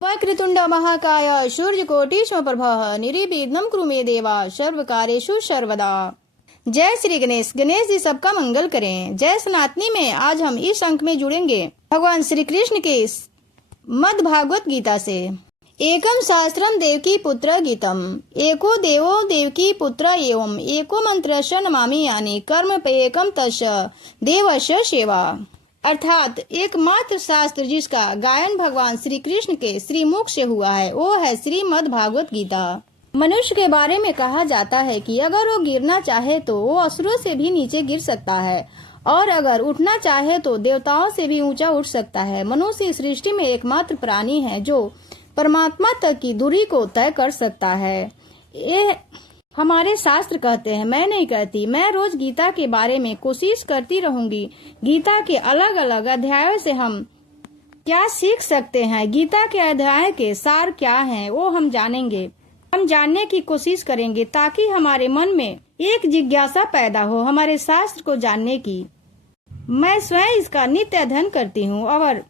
वक्रतुंड महाकाय सूर्यकोटि समप्रभः निर्विघ्नं कुरु मे देवा सर्वकार्येषु सर्वदा। जय श्री गणेश। गणेश जी सबका मंगल करें। जय सनातनी में आज हम इस अंक में जुड़ेंगे भगवान श्री कृष्ण के मद् भागवत गीता से। एकम शास्त्रम देवकी पुत्र गीतम, एको देवो देवकी पुत्र एवं एको मंत्रस्य नमामि यानि कर्म पेयकम तस् देवस्य सेवा। अर्थात एकमात्र शास्त्र जिसका गायन भगवान श्री कृष्ण के श्रीमुख से हुआ है वो है श्रीमद् भागवत गीता। मनुष्य के बारे में कहा जाता है कि अगर वो गिरना चाहे तो वो असुरों से भी नीचे गिर सकता है और अगर उठना चाहे तो देवताओं से भी ऊंचा उठ सकता है। मनुष्य सृष्टि में एकमात्र प्राणी है जो परमात्मा तक की दूरी को तय कर सकता है। ये हमारे शास्त्र कहते हैं, मैं नहीं कहती। मैं रोज गीता के बारे में कोशिश करती रहूंगी। गीता के अलग अलग अध्यायों से हम क्या सीख सकते हैं, गीता के अध्याय के सार क्या हैं, वो हम जानेंगे। हम जानने की कोशिश करेंगे ताकि हमारे मन में एक जिज्ञासा पैदा हो हमारे शास्त्र को जानने की। मैं स्वयं इसका नित्य अध्ययन करती हूँ और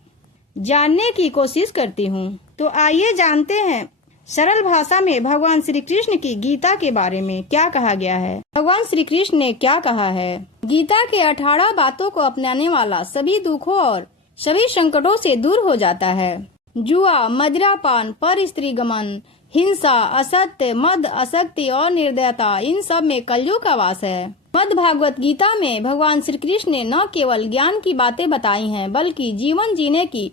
जानने की कोशिश करती हूँ। तो आइए जानते हैं सरल भाषा में भगवान श्री कृष्ण की गीता के बारे में क्या कहा गया है। भगवान श्री कृष्ण ने क्या कहा है। गीता के 18 बातों को अपनाने वाला सभी दुखों और सभी संकटों से दूर हो जाता है। जुआ, मदिरापान, पर स्त्री गमन, हिंसा, असत्य, मद, आसक्ति और निर्दयता, इन सब में कलयुग का वास है। मद् भागवत गीता में भगवान श्री कृष्ण ने न केवल ज्ञान की बातें बताई हैं बल्कि जीवन जीने की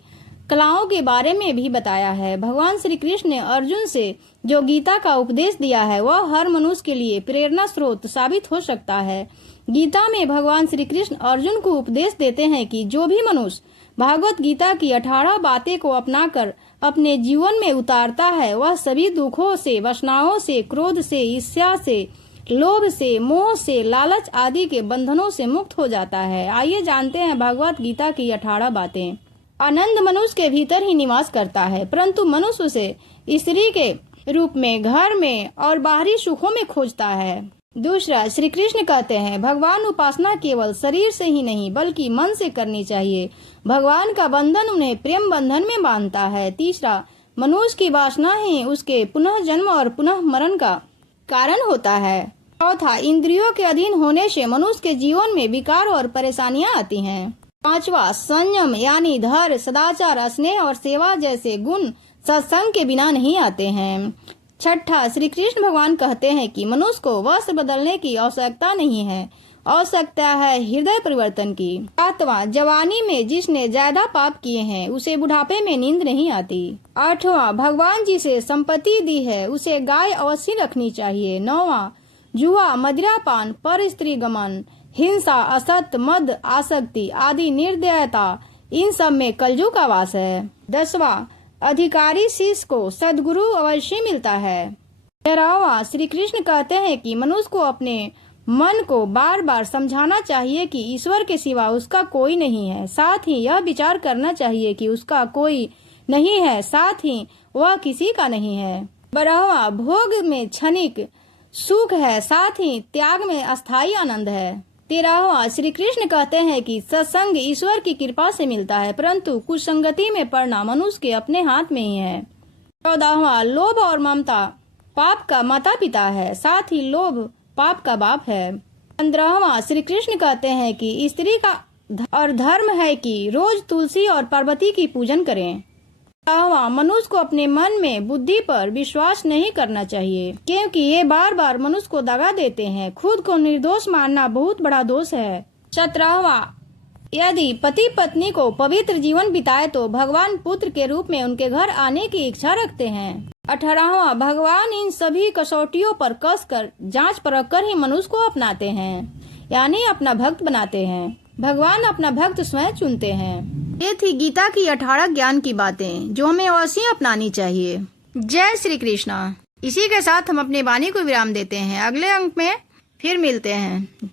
कलाओं के बारे में भी बताया है। भगवान श्री कृष्ण ने अर्जुन से जो गीता का उपदेश दिया है वह हर मनुष्य के लिए प्रेरणा स्रोत साबित हो सकता है। गीता में भगवान श्री कृष्ण अर्जुन को उपदेश देते हैं कि जो भी मनुष्य भागवत गीता की 18 बातें को अपनाकर अपने जीवन में उतारता है वह सभी दुखों से, वासनाओं से, क्रोध से, ईर्ष्या से, लोभ से, मोह से, लालच आदि के बंधनों से मुक्त हो जाता है। आइए जानते हैं भगवत गीता की 18 बातें। आनंद मनुष्य के भीतर ही निवास करता है परंतु मनुष्य उसे स्त्री के रूप में, घर में और बाहरी सुखों में खोजता है। दूसरा, श्री कृष्ण कहते हैं भगवान उपासना केवल शरीर से ही नहीं बल्कि मन से करनी चाहिए। भगवान का बंधन उन्हें प्रेम बंधन में बांधता है। तीसरा, मनुष्य की वासना ही उसके पुनः जन्म और पुनः मरण का कारण होता है। चौथा, इंद्रियों के अधीन होने से मनुष्य के जीवन में विकार और परेशानियां आती हैं। पांचवा, संयम यानी धैर्य, सदाचार, स्नेह और सेवा जैसे गुण सत्संग के बिना नहीं आते हैं। छठा, श्री कृष्ण भगवान कहते हैं कि मनुष्य को वस्त्र बदलने की आवश्यकता नहीं है, आवश्यकता है हृदय परिवर्तन की। सातवां, जवानी में जिसने ज्यादा पाप किए हैं उसे बुढ़ापे में नींद नहीं आती। आठवां, भगवान जिसे संपत्ति दी है उसे गाय अवश्य रखनी चाहिए। नौवां, जुआ, मदिरापान, पर स्त्री गमन, हिंसा, असत्य, मद, आसक्ति आदि निर्दयता, इन सब में कलयुग का वास है। 10वां, अधिकारी शिष्य को सद्गुरु अवश्य मिलता है। 13वां, श्री कृष्ण कहते हैं कि मनुष्य को अपने मन को बार बार समझाना चाहिए कि ईश्वर के सिवा उसका कोई नहीं है, साथ ही यह विचार करना चाहिए कि उसका कोई नहीं है, साथ ही वह किसी का नहीं है। 12वां, भोग में क्षणिक सुख है, साथ ही त्याग में अस्थायी आनंद है। 13वां, श्री कृष्ण कहते हैं कि सत्संग ईश्वर की कृपा से मिलता है परंतु कुसंगति में पड़ना मनुष्य के अपने हाथ में ही है। 14वां, लोभ और ममता पाप का माता पिता है, साथ ही लोभ पाप का बाप है। 15वां, श्री कृष्ण कहते हैं कि स्त्री का और धर्म है कि रोज तुलसी और पार्वती की पूजन करें। 16वां, मनुष्य को अपने मन में बुद्धि पर विश्वास नहीं करना चाहिए क्योंकि ये बार बार मनुष्य को दगा देते हैं। खुद को निर्दोष मानना बहुत बड़ा दोष है। 17वां, यदि पति पत्नी को पवित्र जीवन बिताए तो भगवान पुत्र के रूप में उनके घर आने की इच्छा रखते हैं। 18वां, भगवान इन सभी कसौटियों पर कसकर जांच परख कर ही मनुष्य को अपनाते हैं यानी अपना भक्त बनाते हैं। भगवान अपना भक्त स्वयं चुनते हैं। ये थी गीता की 18 ज्ञान की बातें जो हमें अवश्य अपनानी चाहिए। जय श्री कृष्णा। इसी के साथ हम अपनी वाणी को विराम देते हैं। अगले अंक में फिर मिलते हैं।